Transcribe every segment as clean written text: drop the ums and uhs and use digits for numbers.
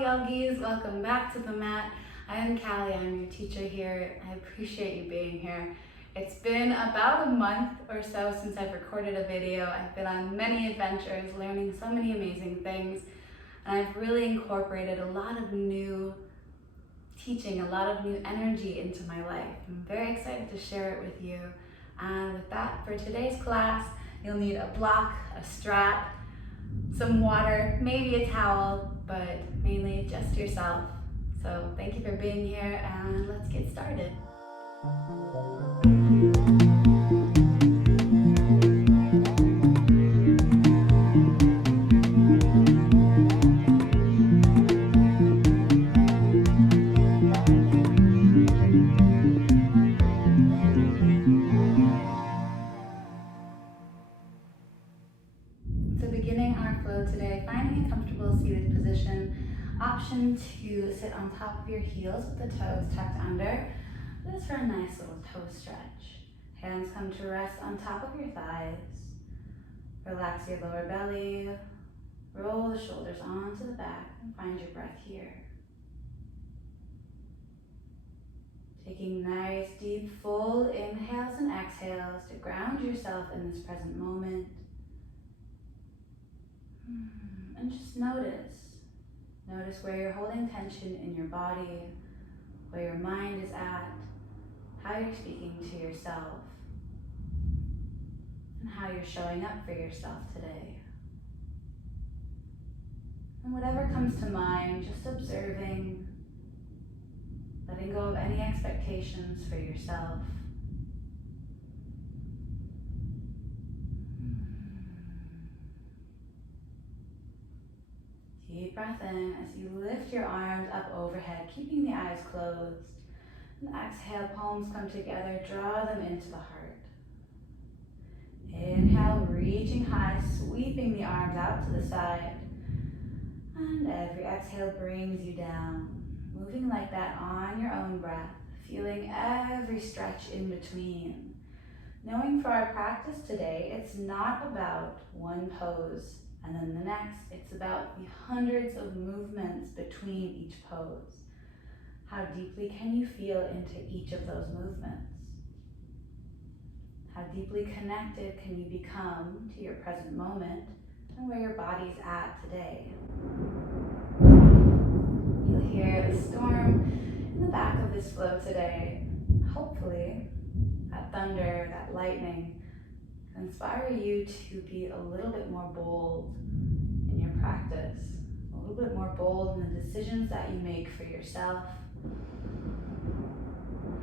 yogis, welcome back to the mat. I am Callie, I'm your teacher here. I appreciate you being here. It's been about a month or so since I've recorded a video. I've been on many adventures, learning so many amazing things, and I've really incorporated a lot of new teaching, a lot of new energy into my life. I'm very excited to share it with you. And with that, for today's class, you'll need a block, a strap, some water, maybe a towel, but mainly just yourself. So thank you for being here, and let's get started. So beginning our flow today, finding a comfortable seated position. Option to sit on top of your heels with the toes tucked under. Just for a nice little toe stretch. Hands come to rest on top of your thighs. Relax your lower belly. Roll the shoulders onto the back and find your breath here. Taking nice, deep, full inhales and exhales to ground yourself in this present moment. And just notice. Notice where you're holding tension in your body, where your mind is at, how you're speaking to yourself, and how you're showing up for yourself today. And whatever comes to mind, just observing, letting go of any expectations for yourself. Deep breath in as you lift your arms up overhead, keeping the eyes closed. And exhale, palms come together, draw them into the heart. Inhale, reaching high, sweeping the arms out to the side. And every exhale brings you down, moving like that on your own breath, feeling every stretch in between. Knowing for our practice today, it's not about one pose and then the next. It's about the hundreds of movements between each pose. How deeply can you feel into each of those movements? How deeply connected can you become to your present moment and where your body's at today? You'll hear the storm in the back of this flow today. Hopefully, that thunder, that lightning, can inspire you to be a little bit more bold in your practice, a little bit more bold in the decisions that you make for yourself.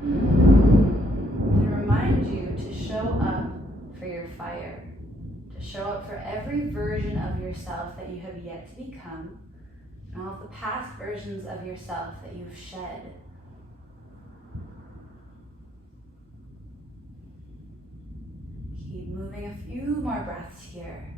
And remind you to show up for your fire, to show up for every version of yourself that you have yet to become, and all of the past versions of yourself that you've shed. Keep moving a few more breaths here.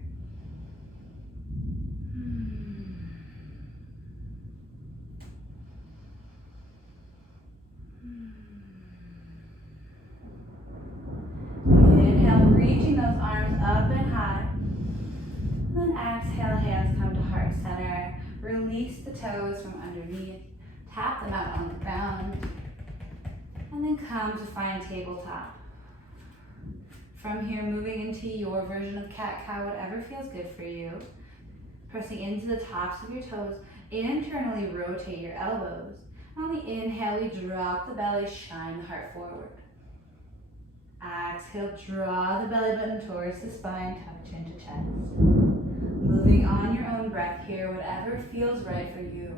Inhale, reaching those arms up and high. And then exhale, hands come to heart center. Release the toes from underneath. Tap them out on the ground. And then come to find tabletop. From here, moving into your version of cat-cow, whatever feels good for you. Pressing into the tops of your toes. Internally rotate your elbows. On the inhale, we drop the belly, shine the heart forward. Exhale, draw the belly button towards the spine, tuck chin to chest. Moving on your own breath here, whatever feels right for you.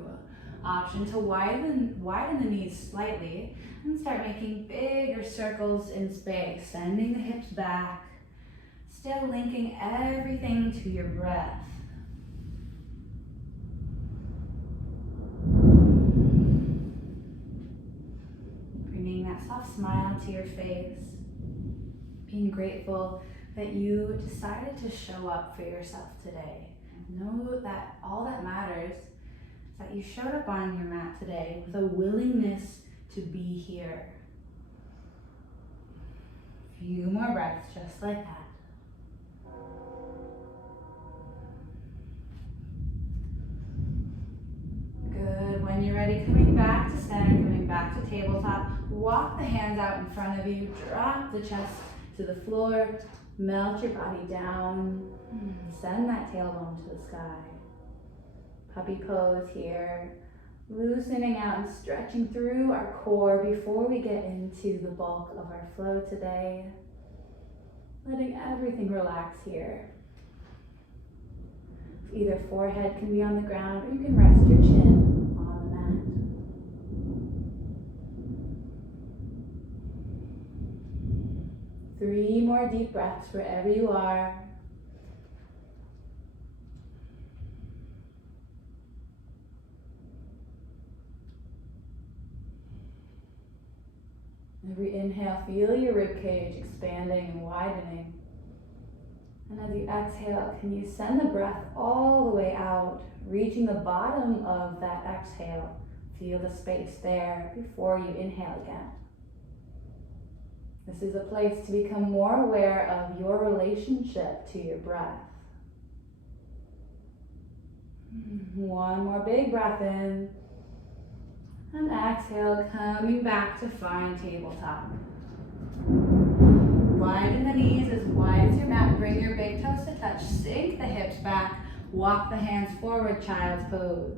Option to widen the knees slightly and start making bigger circles in space, sending the hips back, still linking everything to your breath. Bringing that soft smile to your face, being grateful that you decided to show up for yourself today. Know that all that matters is that you showed up on your mat today with a willingness to be here. A few more breaths just like that. Good. ready, coming back to center, coming back to tabletop. Walk the hands out in front of you. Drop the chest to the floor. Melt your body down. Send that tailbone to the sky. Puppy pose here. Loosening out and stretching through our core before we get into the bulk of our flow today. Letting everything relax here. Either forehead can be on the ground or you can rest your chin on the mat. 3 more deep breaths wherever you are. Every inhale, feel your ribcage expanding and widening. And as you exhale, can you send the breath all the way out, reaching the bottom of that exhale. Feel the space there before you inhale again. This is a place to become more aware of your relationship to your breath. 1 more big breath in. And exhale, coming back to find tabletop. Widen the knees as wide as your mat. Bring your big toes to touch. Sink the hips back. Walk the hands forward, child's pose.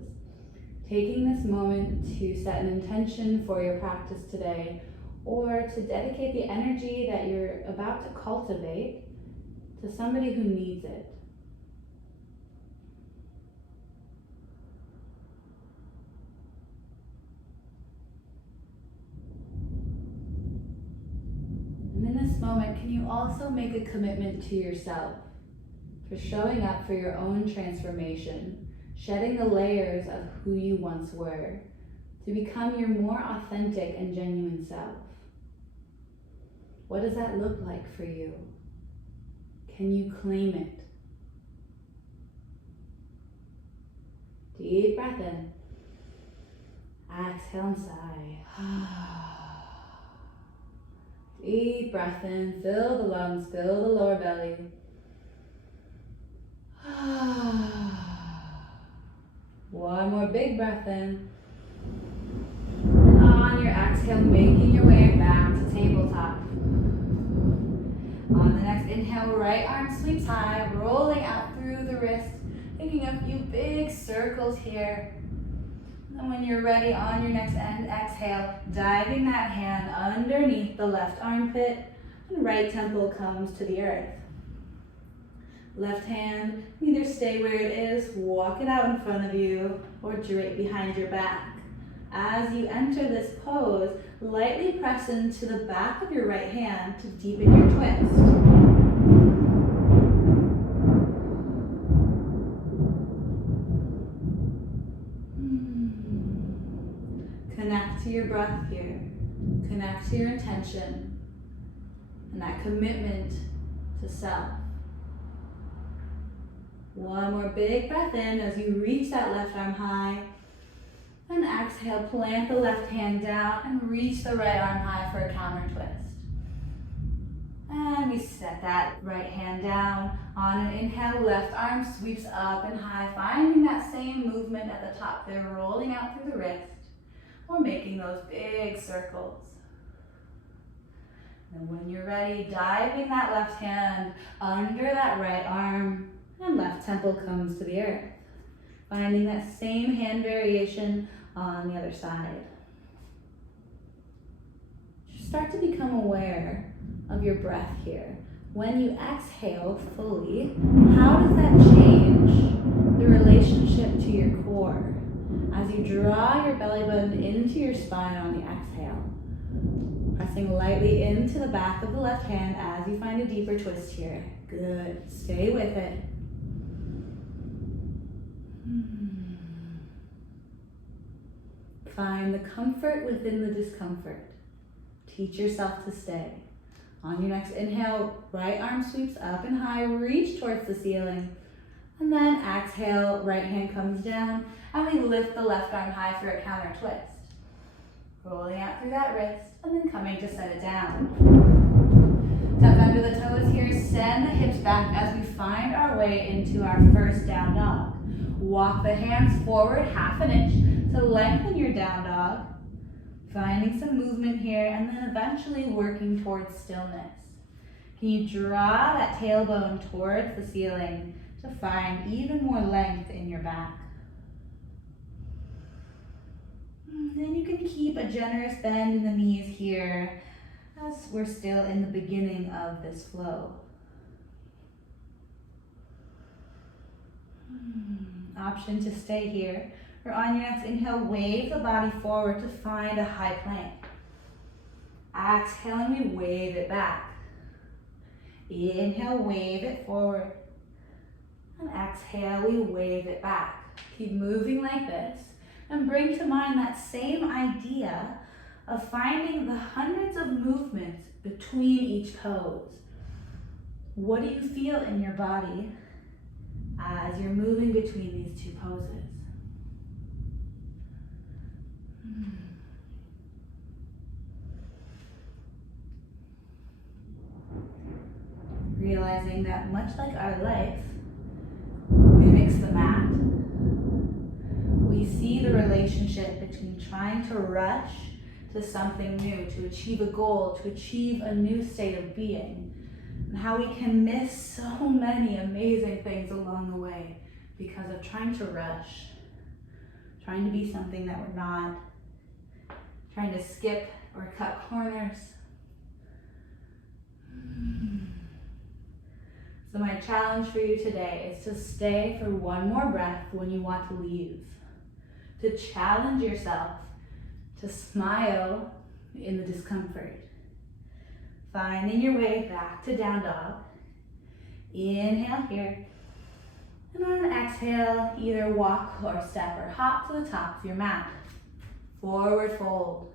Taking this moment to set an intention for your practice today, or to dedicate the energy that you're about to cultivate to somebody who needs it. And in this moment, can you also make a commitment to yourself for showing up for your own transformation, shedding the layers of who you once were, to become your more authentic and genuine self? What does that look like for you? Can you claim it? Deep breath in. Exhale and sigh. Deep breath in, fill the lungs, fill the lower belly. One more big breath in. And on your exhale, making your way back to tabletop. On the next inhale, right arm sweeps high, rolling out through the wrist, making a few big circles here. And when you're ready, on your next exhale, diving that hand underneath the left armpit, and right temple comes to the earth. Left hand, either stay where it is, walk it out in front of you, or drape behind your back. As you enter this pose, lightly press into the back of your right hand to deepen your twist. Connect to your breath here. Connect to your intention and that commitment to self. One more big breath in as you reach that left arm high. And exhale, plant the left hand down and reach the right arm high for a counter twist. And we set that right hand down. On an inhale, left arm sweeps up and high, finding that same movement at the top there, rolling out through the wrist, or making those big circles. And when you're ready, diving that left hand under that right arm, and left temple comes to the earth. Finding that same hand variation on the other side. Just start to become aware of your breath here. When you exhale fully, how does that change the relationship to your core? As you draw your belly button into your spine on the exhale, pressing lightly into the back of the left hand as you find a deeper twist here. Good, stay with it. Find the comfort within the discomfort. Teach yourself to stay. On your next inhale, right arm sweeps up and high, reach towards the ceiling. And then exhale, right hand comes down, and we lift the left arm high for a counter twist. Rolling out through that wrist, and then coming to set it down. Tuck under the toes here, send the hips back as we find our way into our first down dog. Walk the hands forward half an inch to lengthen your down dog. Finding some movement here and then eventually working towards stillness. Can you draw that tailbone towards the ceiling to find even more length in your back? Then you can keep a generous bend in the knees here as we're still in the beginning of this flow. Option to stay here, or on your next inhale, wave the body forward to find a high plank. Exhale and we wave it back. Inhale, wave it forward. And exhale, we wave it back. Keep moving like this and bring to mind that same idea of finding the hundreds of movements between each pose. What do you feel in your body as you're moving between these two poses? Realizing that much like our life mimics the mat, we see the relationship between trying to rush to something new, to achieve a goal, to achieve a new state of being, and how we can miss so many amazing things along the way because of trying to rush, trying to be something that we're not, trying to skip or cut corners. So my challenge for you today is to stay for one more breath when you want to leave, to challenge yourself to smile in the discomfort. Finding your way back to down dog. Inhale here. And on an exhale, either walk or step or hop to the top of your mat. Forward fold.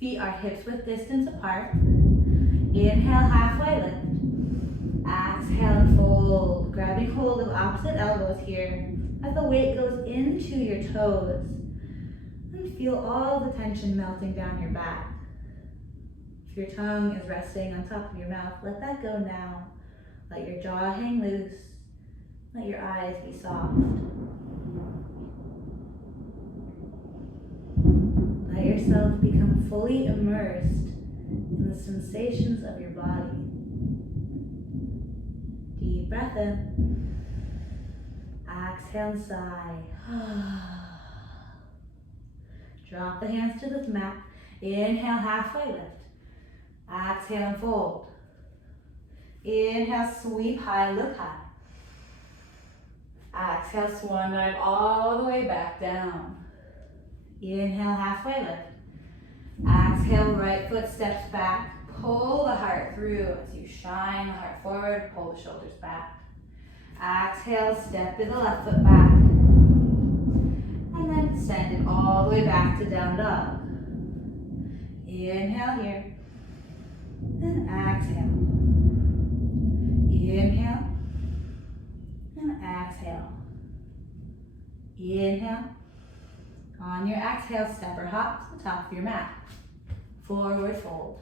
Feet are hips width distance apart. Inhale, halfway lift. Exhale and fold. Grabbing hold of opposite elbows here as the weight goes into your toes. And feel all the tension melting down your back. If your tongue is resting on top of your mouth, let that go now. Let your jaw hang loose. Let your eyes be soft. Let yourself become fully immersed in the sensations of your body. Deep breath in. Exhale and sigh. Drop the hands to the mat. Inhale, halfway lift. Exhale and fold. Inhale, sweep high, look high. Exhale, swan dive all the way back down. Inhale, halfway lift. Exhale, right foot steps back. Pull the heart through as you shine the heart forward, pull the shoulders back. Exhale, step to the left foot back. And then send it all the way back to down dog. Inhale here. And exhale. Inhale. And exhale. Inhale. On your exhale, step or hop to the top of your mat. Forward fold.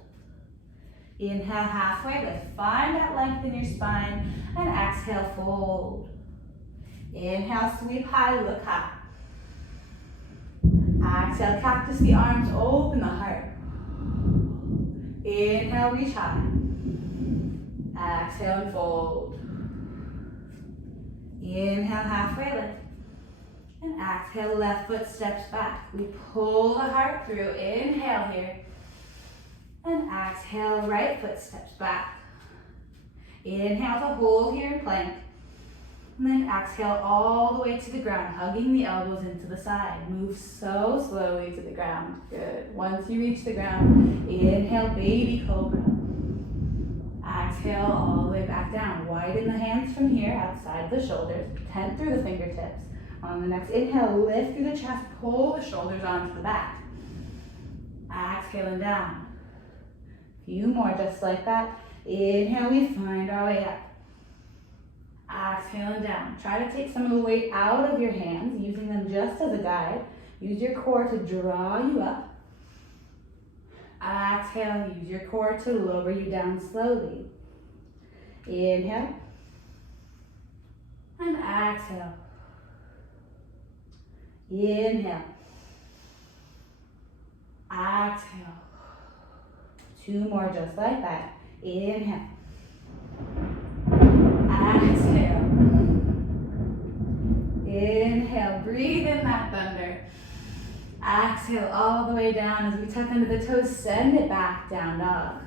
Inhale, halfway lift. Find that length in your spine. And exhale, fold. Inhale, sweep high, look high. Exhale, cactus the arms, open the heart. Inhale, reach high. Exhale and fold. Inhale, halfway lift. And exhale, left foot steps back. We pull the heart through. Inhale here. And exhale, right foot steps back. Inhale to hold here in plank. And then exhale all the way to the ground, hugging the elbows into the side. Move so slowly to the ground. Good. Once you reach the ground, inhale, baby cobra. Exhale all the way back down. Widen the hands from here, outside the shoulders. Tent through the fingertips. On the next inhale, lift through the chest, pull the shoulders onto the back. Exhale and down. Few more just like that. Inhale, we find our way up. Exhale and down. Try to take some of the weight out of your hands, using them just as a guide. Use your core to draw you up. Exhale, use your core to lower you down slowly. Inhale. And exhale. Inhale. Exhale. 2 more just like that. Inhale. Exhale. Inhale. Breathe in that thunder. Exhale all the way down as we tuck under the toes. Send it back, down dog.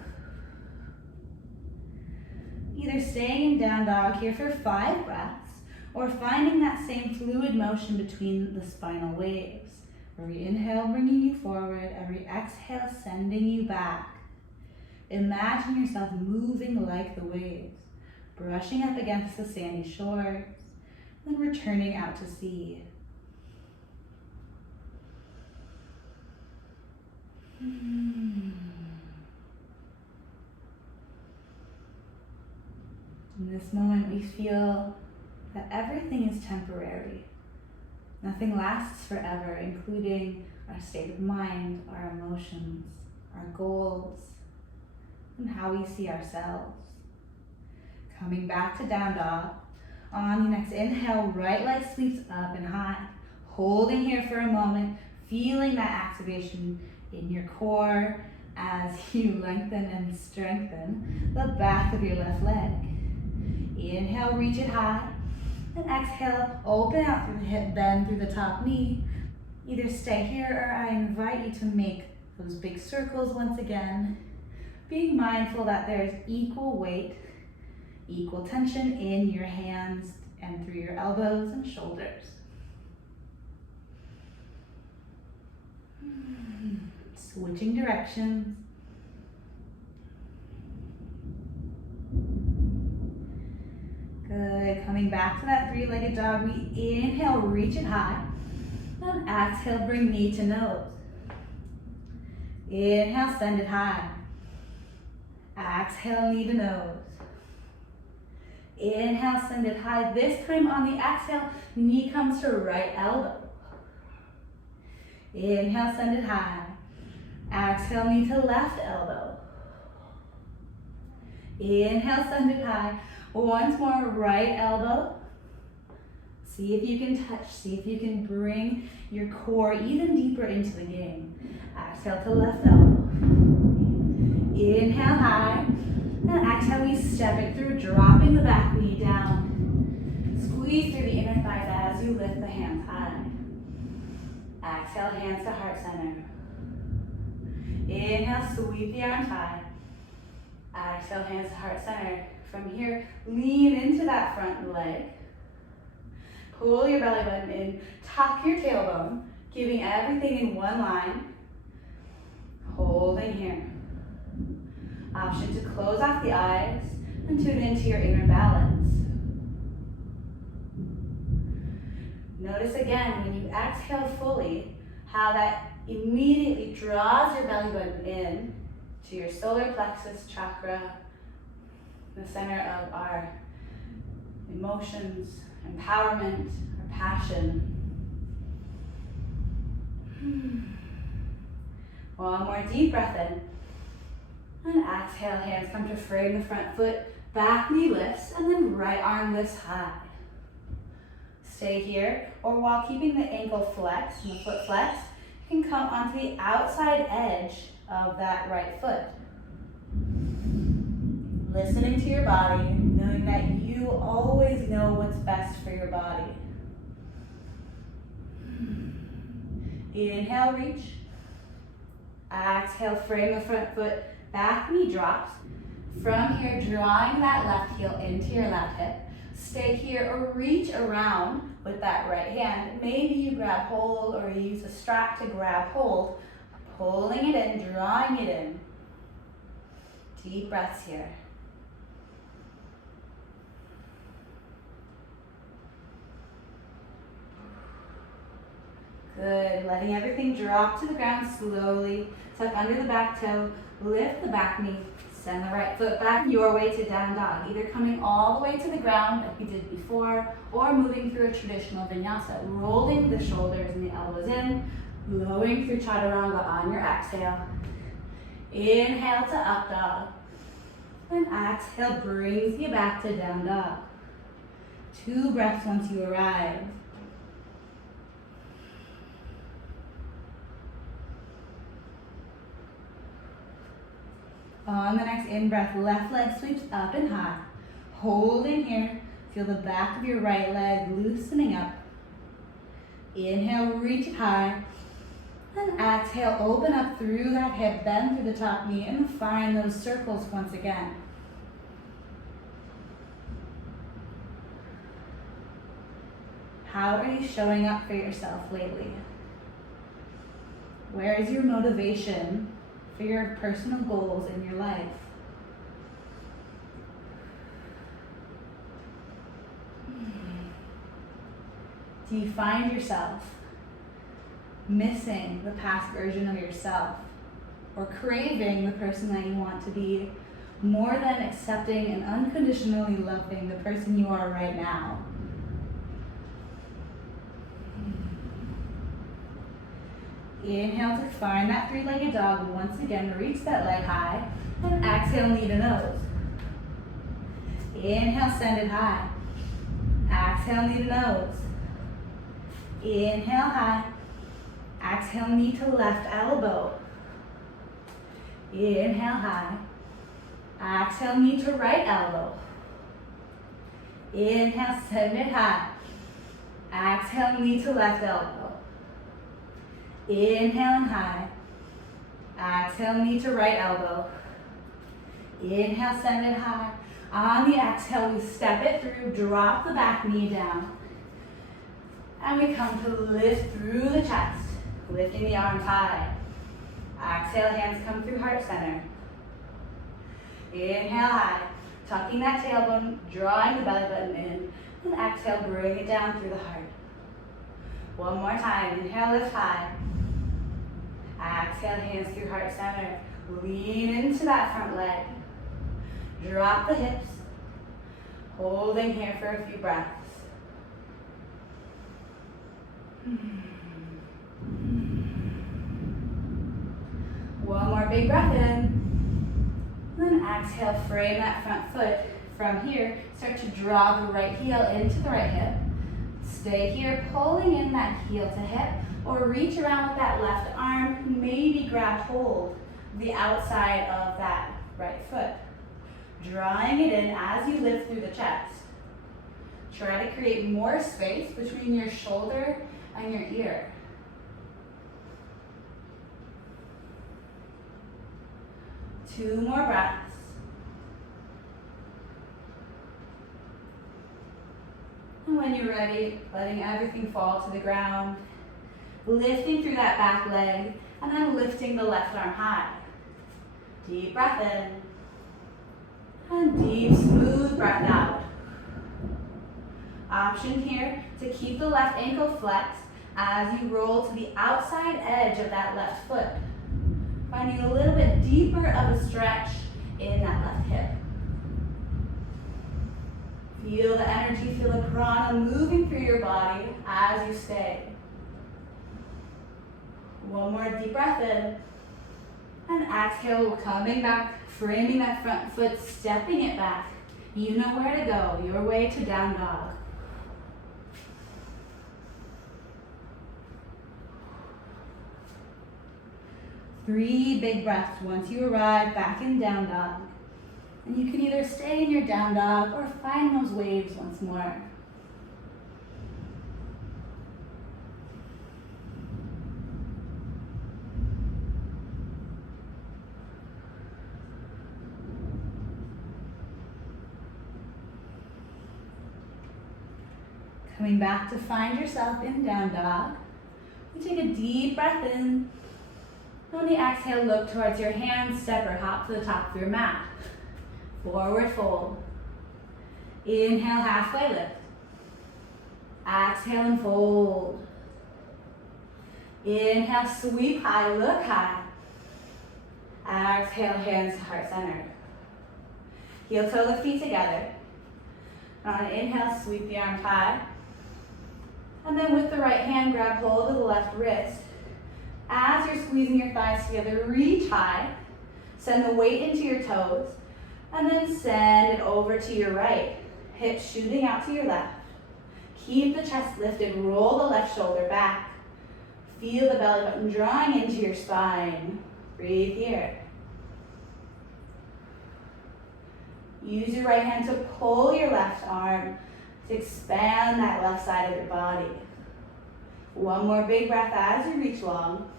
Either staying in down dog here for 5 breaths or finding that same fluid motion between the spinal waves. Every inhale bringing you forward, every exhale sending you back. Imagine yourself moving like the waves, brushing up against the sandy shores, then returning out to sea. In this moment, we feel that everything is temporary. Nothing lasts forever, including our state of mind, our emotions, our goals, and how we see ourselves. Coming back to down dog. On the next inhale, right leg sweeps up and high. Holding here for a moment, feeling that activation in your core as you lengthen and strengthen the back of your left leg. Inhale, reach it high. And exhale, open out through the hip, bend through the top knee. Either stay here or I invite you to make those big circles once again. Being mindful that there's equal weight, equal tension in your hands and through your elbows and shoulders. Switching directions. Good, coming back to that 3-legged dog. We inhale, reach it high. And exhale, bring knee to nose. Inhale, send it high. Exhale, knee to nose. Inhale, send it high. This time on the exhale, knee comes to right elbow. Inhale, send it high. Exhale, knee to left elbow. Inhale, send it high. Once more, right elbow. See if you can touch. See if you can bring your core even deeper into the game. Exhale to left elbow. Inhale high. And exhale, we step it through, dropping the back knee down. Squeeze through the inner thighs as you lift the hands high. Exhale, hands to heart center. Inhale, sweep the arms high. Exhale, hands to heart center. From here, lean into that front leg. Pull your belly button in, tuck your tailbone, giving everything in one line. Holding here. Option to close off the eyes and tune into your inner balance. Notice again, when you exhale fully, how that immediately draws your belly button in to your solar plexus chakra, the center of our emotions, empowerment, our passion. One more deep breath in. And exhale, hands come to frame the front foot, back knee lifts, and then right arm lifts high. Stay here, or while keeping the ankle flexed and the foot flexed, you can come onto the outside edge of that right foot. Listening to your body, knowing that you always know what's best for your body. Inhale, reach. Exhale, frame the front foot, back knee drops. From here, drawing that left heel into your left hip. Stay here or reach around with that right hand. Maybe you grab hold or you use a strap to grab hold. Pulling it in, drawing it in. Deep breaths here. Good, letting everything drop to the ground slowly. Tuck under the back toe, lift the back knee, send the right foot back your way to down dog. Either coming all the way to the ground like we did before, or moving through a traditional vinyasa, rolling the shoulders and the elbows in, blowing through chaturanga on your exhale. Inhale to up dog. And exhale brings you back to down dog. 2 breaths once you arrive. On the next in-breath, left leg sweeps up and high. Hold in here. Feel the back of your right leg loosening up. Inhale, reach it high. And exhale, open up through that hip, bend through the top knee, and find those circles once again. How are you showing up for yourself lately? Where is your motivation for your personal goals in your life? Do you find yourself missing the past version of yourself or craving the person that you want to be more than accepting and unconditionally loving the person you are right now? Inhale to find that 3-legged dog. Once again, reach that leg high. And exhale, knee to nose. Inhale, send it high. Exhale, knee to nose. Inhale, high. Exhale, knee to left elbow. Inhale, high. Exhale, knee to right elbow. Inhale, send it high. Exhale, knee to left elbow. Inhale and high. Exhale, knee to right elbow. Inhale, send it high. On the exhale, we step it through, drop the back knee down. And we come to lift through the chest, lifting the arms high. Exhale, hands come through heart center. Inhale high, tucking that tailbone, drawing the belly button in. And exhale, bring it down through the heart. One more time, inhale, lift high. Exhale, hands through heart center. Lean into that front leg. Drop the hips. Holding here for a few breaths. One more big breath in. Then exhale, frame that front foot. From here, start to draw the right heel into the right hip. Stay here, pulling in that heel to hip, or reach around with that left arm, maybe grab hold of the outside of that right foot. Drawing it in as you lift through the chest. Try to create more space between your shoulder and your ear. Two more breaths. And when you're ready, letting everything fall to the ground, lifting through that back leg, and then lifting the left arm high. Deep breath in, and deep, smooth breath out. Option here to keep the left ankle flexed as you roll to the outside edge of that left foot, finding a little bit deeper of a stretch in that left hip. Feel the energy, feel the prana moving through your body as you stay. One more deep breath in. And exhale, coming back, framing that front foot, stepping it back. You know where to go, your way to down dog. Three big breaths once you arrive back in down dog. And you can either stay in your down dog or find those waves once more. Coming back to find yourself in down dog. You take a deep breath in. On the exhale, look towards your hands, step or hop to the top of your mat. Forward fold. Inhale, halfway lift. Exhale and fold. Inhale, sweep high, look high. Exhale, hands to heart center. Heel toe the feet together. On an inhale, sweep the arms high. And then with the right hand, grab hold of the left wrist. As you're squeezing your thighs together, reach high. Send the weight into your toes. And then send it over to your right. Hips shooting out to your left. Keep the chest lifted, roll the left shoulder back. Feel the belly button drawing into your spine. Breathe here. Use your right hand to pull your left arm to expand that left side of your body. One more big breath as you reach long.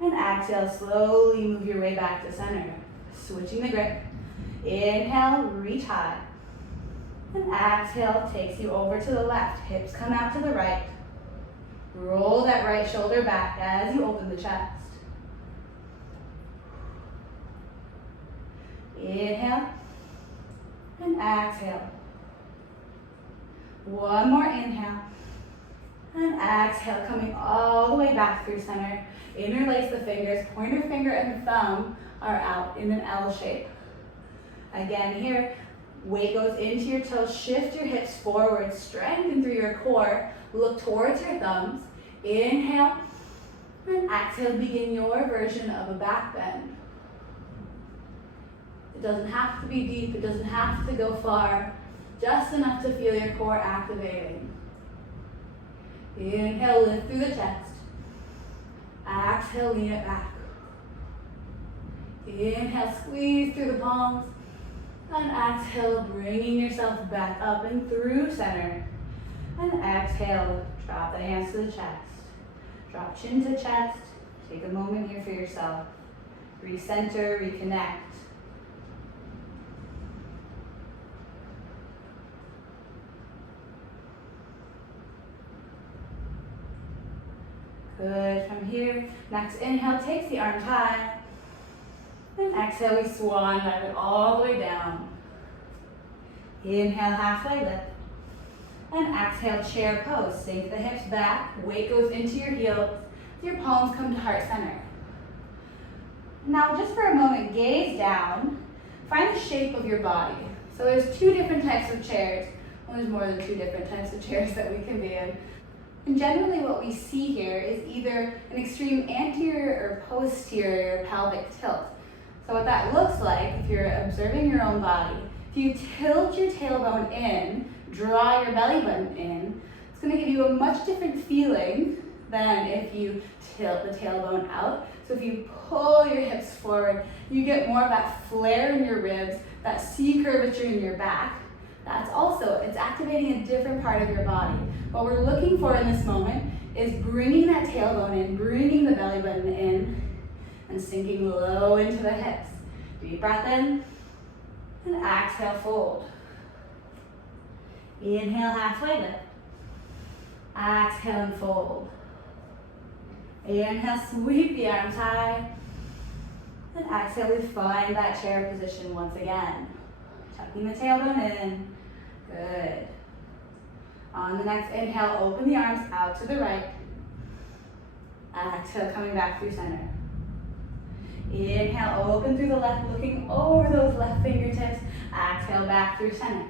And exhale, slowly move your way back to center. Switching the grip. Inhale, reach high. And exhale takes you over to the left. Hips come out to the right. Roll that right shoulder back as you open the chest. Inhale. And exhale. One more inhale. And exhale, coming all the way back through center. Interlace the fingers. Pointer finger and thumb are out in an L shape. Again here, weight goes into your toes. Shift your hips forward. Strengthen through your core. Look towards your thumbs. Inhale. And exhale, begin your version of a back bend. It doesn't have to be deep. It doesn't have to go far. Just enough to feel your core activating. Inhale, lift through the chest. Exhale, lean it back. Inhale, squeeze through the palms. And exhale, bringing yourself back up and through center. And exhale, drop the hands to the chest. Drop chin to chest. Take a moment here for yourself. Recenter, reconnect. Good, from here, next inhale, takes the arms high. And exhale, we swan dive it all the way down. Inhale, halfway lift. And exhale, chair pose. Sink the hips back, weight goes into your heels. Your palms come to heart center. Now, just for a moment, gaze down. Find the shape of your body. So there's two different types of chairs. Well, there's more than two different types of chairs that we can be in. And generally what we see here is either an extreme anterior or posterior pelvic tilt. So what that looks like, if you're observing your own body, if you tilt your tailbone in, draw your belly button in, it's going to give you a much different feeling than if you tilt the tailbone out. So if you pull your hips forward, you get more of that flare in your ribs, that C curvature in your back. That's also, it's activating a different part of your body. What we're looking for in this moment is bringing that tailbone in, bringing the belly button in, and sinking low into the hips. Deep breath in, and exhale, fold. Inhale, halfway lift. Exhale and fold. Inhale, sweep the arms high. And exhale, we find that chair position once again. Tucking the tailbone in. Good. On the next inhale, open the arms out to the right. Exhale, coming back through center. Inhale, open through the left, looking over those left fingertips. Exhale, back through center.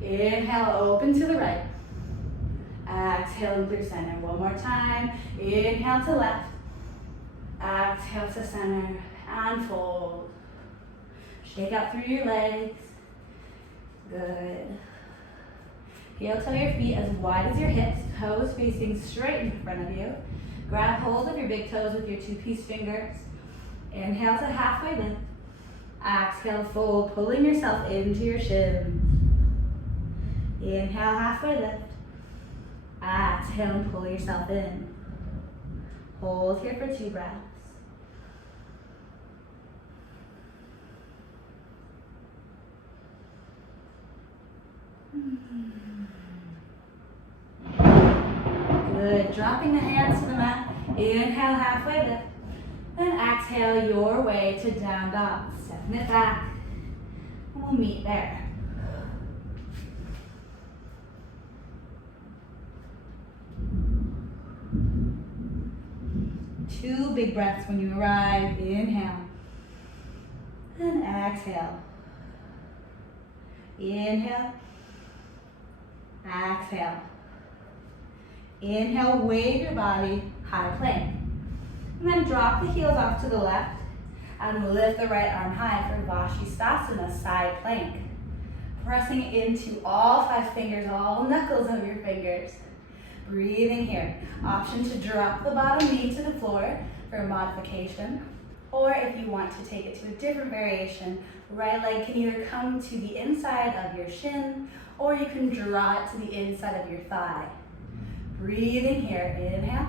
Inhale, open to the right. Exhale through center. One more time. Inhale to left. Exhale to center. And fold. Shake out through your legs. Good. Heel toe your feet as wide as your hips, toes facing straight in front of you. Grab hold of your big toes with your two-piece fingers. Inhale to halfway lift. Exhale, fold, pulling yourself into your shins. Inhale, halfway lift. Exhale and pull yourself in. Hold here for 2 breaths. Good, dropping the hands to the mat. Inhale, halfway lift. And exhale your way to down dog. Stepping it back. And we'll meet there. Two big breaths when you arrive. Inhale. And exhale. Inhale. Exhale. Inhale, wave your body, high plank. And then drop the heels off to the left and lift the right arm high for Vashisthasana, side plank. pressing into all 5 fingers, all knuckles of your fingers. Breathing here. Option to drop the bottom knee to the floor for a modification. Or if you want to take it to a different variation, right leg can either come to the inside of your shin, or you can draw it to the inside of your thigh. Breathing here. Inhale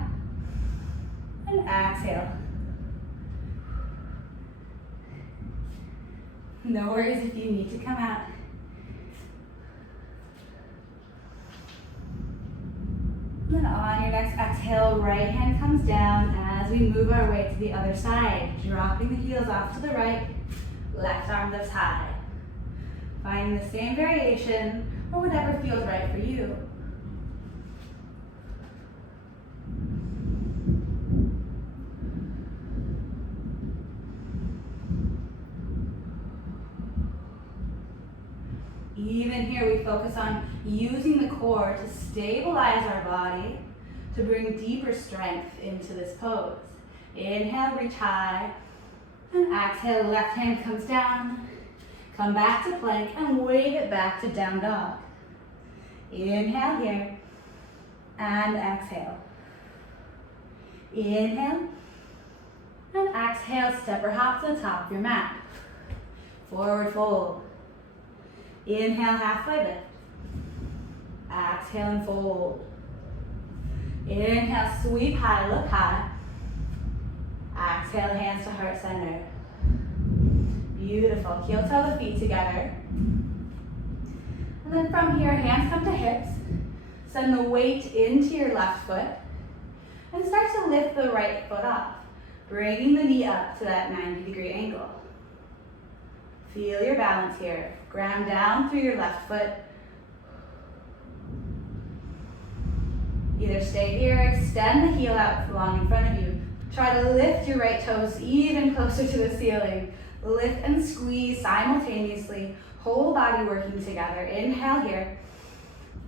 and exhale. No worries if you need to come out. And then on your next exhale, right hand comes down as we move our way to the other side, dropping the heels off to the right, left arm lifts high. Finding the same variation or whatever feels right for you. Even here, we focus on using the core to stabilize our body, to bring deeper strength into this pose. Inhale, reach high, and exhale, left hand comes down. Come back to plank and wave it back to down dog. Inhale here, and exhale. Inhale, and exhale, step or hop to the top of your mat. Forward fold. Inhale, halfway lift. Exhale and fold. Inhale, sweep high, look high. Exhale, hands to heart center. Beautiful. Heel toe the feet together. And then from here, hands come to hips. Send the weight into your left foot. And start to lift the right foot up, bringing the knee up to that 90-degree angle. Feel your balance here. Ground down through your left foot. Either stay here, extend the heel out long in front of you. Try to lift your right toes even closer to the ceiling. Lift and squeeze simultaneously. Whole body working together. Inhale here.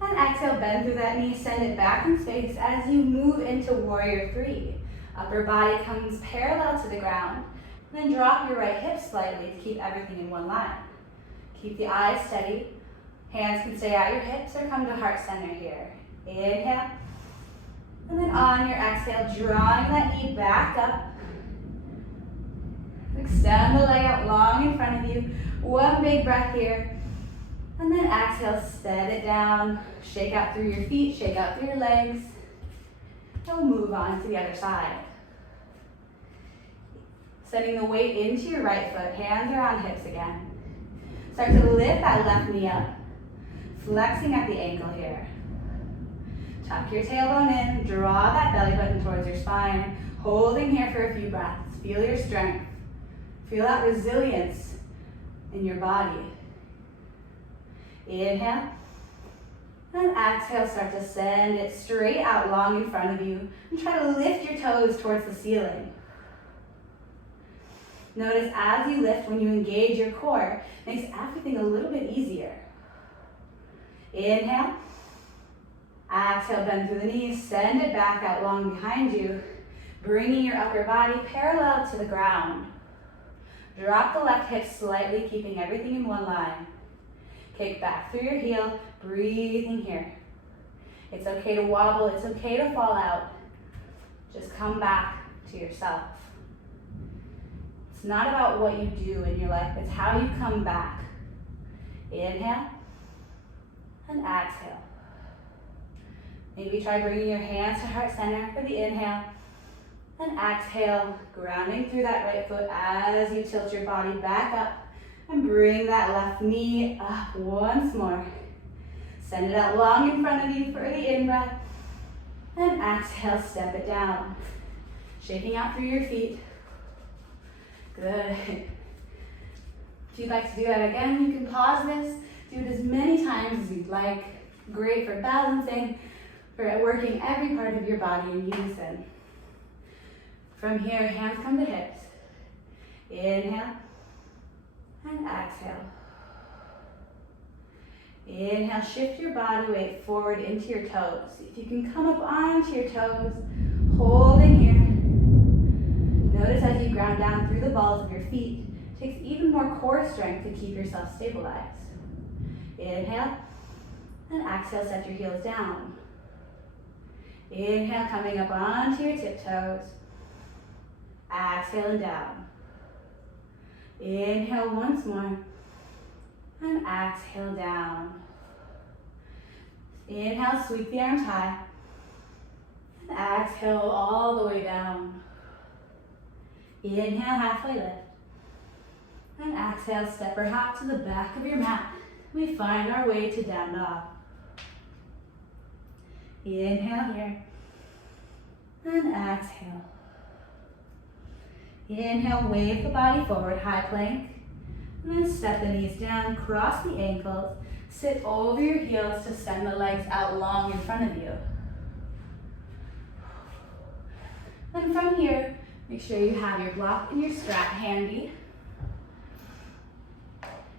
And exhale, bend through that knee. Send it back in space as you move into warrior 3. Upper body comes parallel to the ground. Then drop your right hip slightly to keep everything in one line. Keep the eyes steady. Hands can stay at your hips or come to heart center here. Inhale. And then on your exhale, drawing that knee back up. Extend the leg out long in front of you. One big breath here. And then exhale, set it down. Shake out through your feet, shake out through your legs. And we'll move on to the other side. Sending the weight into your right foot, hands are on hips again. Start to lift that left knee up, flexing at the ankle here. Tuck your tailbone in, draw that belly button towards your spine, holding here for a few breaths. Feel your strength. Feel that resilience in your body. Inhale, and exhale, start to send it straight out long in front of you, and try to lift your toes towards the ceiling. Notice as you lift, when you engage your core, it makes everything a little bit easier. Inhale. Exhale, bend through the knees, send it back out long behind you, bringing your upper body parallel to the ground. Drop the left hip slightly, keeping everything in one line. Kick back through your heel, breathing here. It's okay to wobble, it's okay to fall out. Just come back to yourself. It's not about what you do in your life, it's how you come back. Inhale and exhale. Maybe try bringing your hands to heart center for the inhale. And exhale, grounding through that right foot as you tilt your body back up and bring that left knee up once more. Send it out long in front of you for the in-breath. And exhale, step it down. Shaking out through your feet. Good. If you'd like to do that again, you can pause this. Do it as many times as you'd like. Great for balancing, for working every part of your body in unison. From here, hands come to hips. Inhale and exhale. Inhale, shift your body weight forward into your toes. If you can come up onto your toes, holding here. Notice as you ground down through the balls of your feet, it takes even more core strength to keep yourself stabilized. Inhale, and exhale, set your heels down. Inhale, coming up onto your tiptoes. Exhale and down. Inhale once more, and exhale down. Inhale, sweep the arms high, and exhale all the way down. Inhale, halfway lift, and exhale, step or hop to the back of your mat. We find our way to down dog. Inhale here, and exhale. Inhale, wave the body forward, high plank, and then step the knees down, cross the ankles, sit over your heels to send the legs out long in front of you. Then from here, make sure you have your block and your strap handy.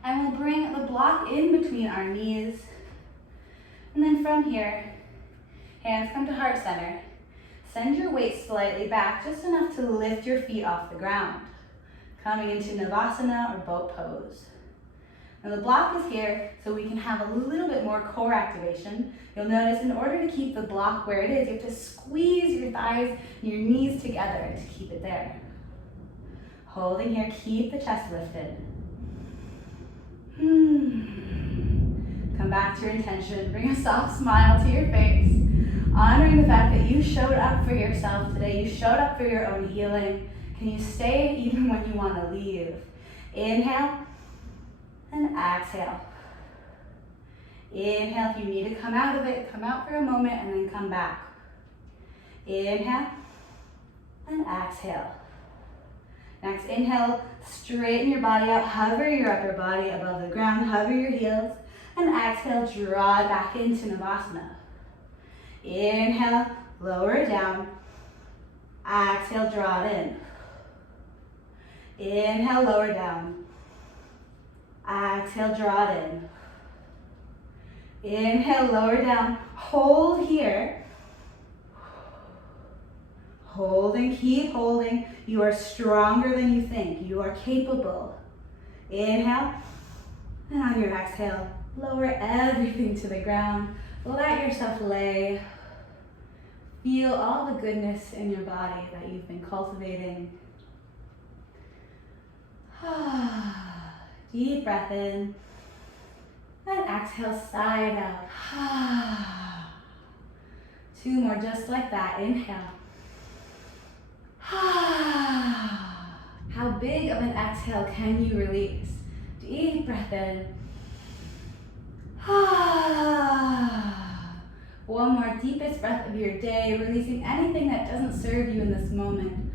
And we'll bring the block in between our knees. And then from here, hands come to heart center. Send your weight slightly back, just enough to lift your feet off the ground. Coming into Navasana or boat pose. Now the block is here so we can have a little bit more core activation. You'll notice in order to keep the block where it is, you have to squeeze your thighs and your knees together to keep it there. Holding here, keep the chest lifted. Come back to your intention. Bring a soft smile to your face. Honoring the fact that you showed up for yourself today. You showed up for your own healing. Can you stay even when you want to leave? Inhale and exhale. Inhale, if you need to come out of it, come out for a moment and then come back. Inhale and exhale. Next, inhale, straighten your body out, hover your upper body above the ground, hover your heels, and exhale, draw it back into Navasana. Inhale, lower it down. Exhale, draw it in. Inhale, lower down. Exhale, draw it in. Inhale, lower down. Hold here. Holding, keep holding. You are stronger than you think. You are capable. Inhale, and on your exhale, lower everything to the ground. Let yourself lay. Feel all the goodness in your body that you've been cultivating. Deep breath in. And exhale, side out. 2 more just like that. Inhale. How big of an exhale can you release? Deep breath in. One more deepest breath of your day, releasing anything that doesn't serve you in this moment.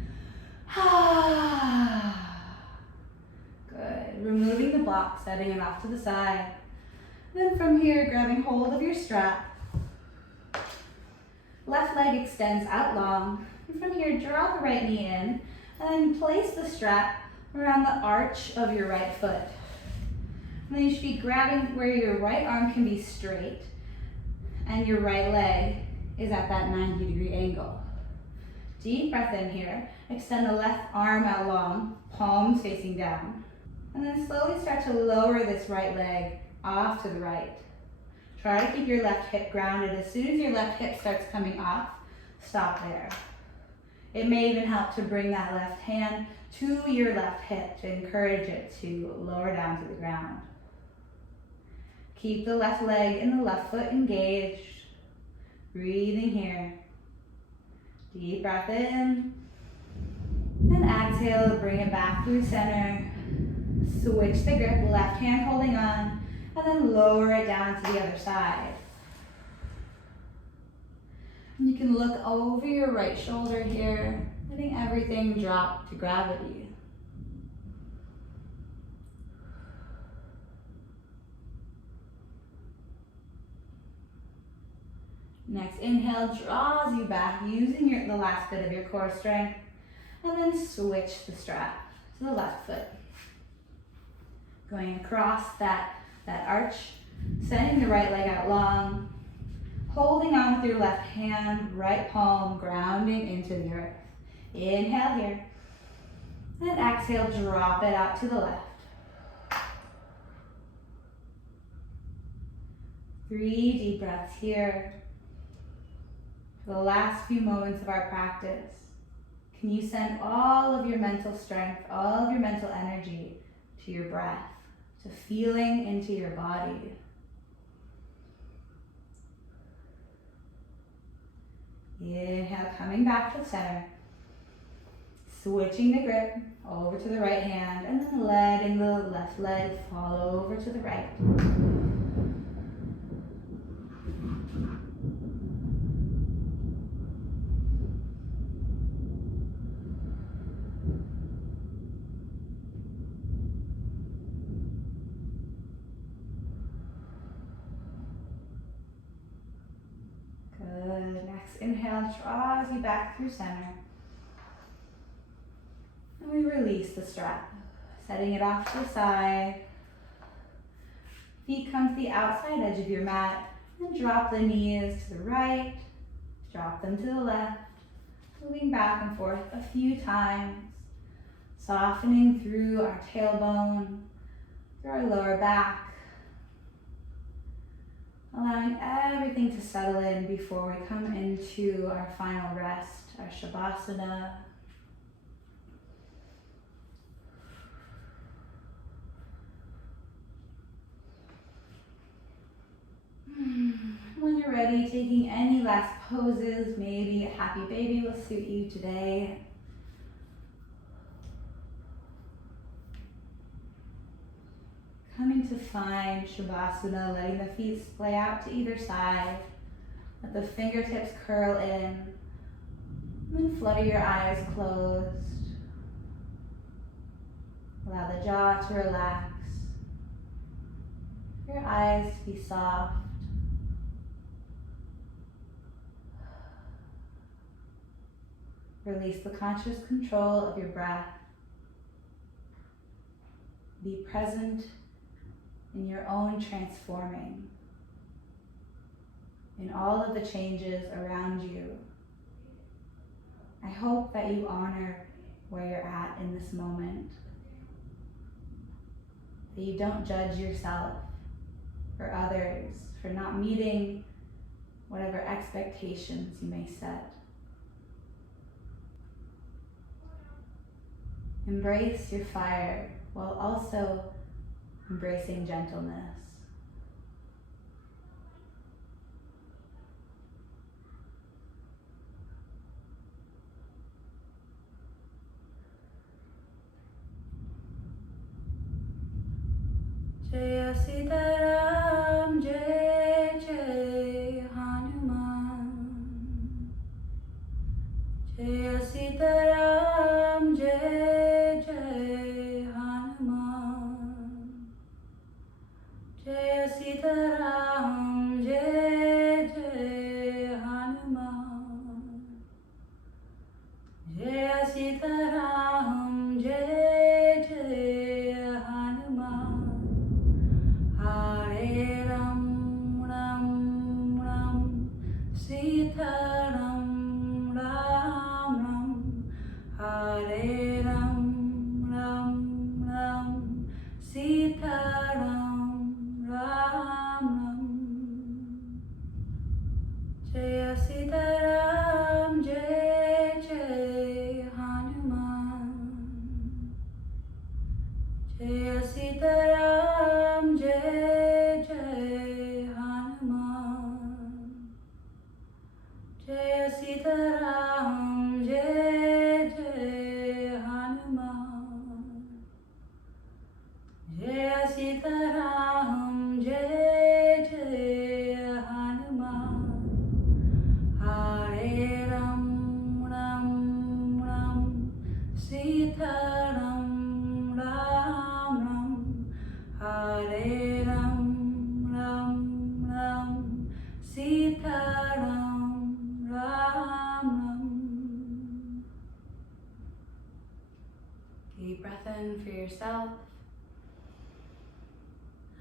Good. Removing the block, setting it off to the side. Then from here, grabbing hold of your strap. Left leg extends out long. And from here, draw the right knee in, and then place the strap around the arch of your right foot. And then you should be grabbing where your right arm can be straight, and your right leg is at that 90-degree angle. Deep breath in here. Extend the left arm out long, palms facing down. And then slowly start to lower this right leg off to the right. Try to keep your left hip grounded. As soon as your left hip starts coming off, stop there. It may even help to bring that left hand to your left hip to encourage it to lower down to the ground. Keep the left leg and the left foot engaged. Breathing here. Deep breath in. And exhale to bring it back through center. Switch the grip, left hand holding on, and then lower it down to the other side. You can look over your right shoulder here, letting everything drop to gravity. Next inhale draws you back using the last bit of your core strength, and then switch the strap to the left foot. Going across that arch, sending the right leg out long, holding on with your left hand, right palm grounding into the earth. Inhale here, and exhale, drop it out to the left. 3 deep breaths here. For the last few moments of our practice, can you send all of your mental strength, all of your mental energy to your breath, to feeling into your body? Inhale, coming back to the center. Switching the grip over to the right hand and then letting the left leg fall over to the right. Good. Next inhale draws you back through center. And we release the strap, setting it off to the side. Feet come to the outside edge of your mat, and drop the knees to the right, drop them to the left, moving back and forth a few times, softening through our tailbone, through our lower back, allowing everything to settle in before we come into our final rest, our Shavasana. When you're ready, taking any last poses, maybe a happy baby will suit you today. Coming to find Shavasana, letting the feet splay out to either side. Let the fingertips curl in. And then flutter your eyes closed. Allow the jaw to relax. Your eyes to be soft. Release the conscious control of your breath. Be present in your own transforming, in all of the changes around you. I hope that you honor where you're at in this moment, that you don't judge yourself or others for not meeting whatever expectations you may set. Embrace your fire while also embracing gentleness. Jaya Sitaram, Jai Jai Hanuman. Jaya Sitaram, Jai Jai Hanuman. Jaya Sitaram, Jai Jai Hanuman. Jaya Sitaram, Jai Jai Hanuman. Hare Ram, Ram Ram, Sitaram, Ram Ram. Hare Ram, Ram Ram, Sitaram, Ram Ram. Jaya Sitaram, Jai Jai Hanuman. Jaya Sitaram, Jai Jai Hanuman. Jaya Sitaram, Jai Jai Hanuman. Jaya Sitaram, Jai Jai Hanuman. Hare Ram, Ram Ram, Sitaram, Ram Ram. Hare Ram, Ram Ram, Sitaram, Ram Ram. Deep breath in for yourself.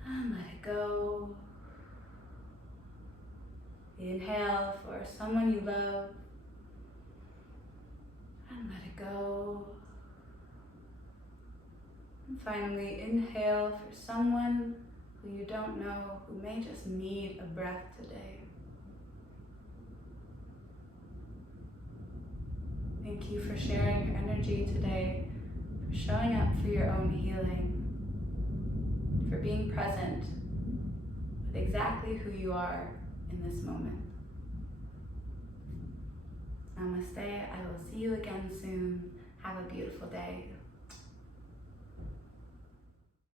And let it go. Inhale for someone you love. And let it go. And finally, inhale for someone who you don't know, who may just need a breath today. Thank you for sharing your energy today, for showing up for your own healing, for being present with exactly who you are in this moment. Namaste. I will see you again soon. Have a beautiful day.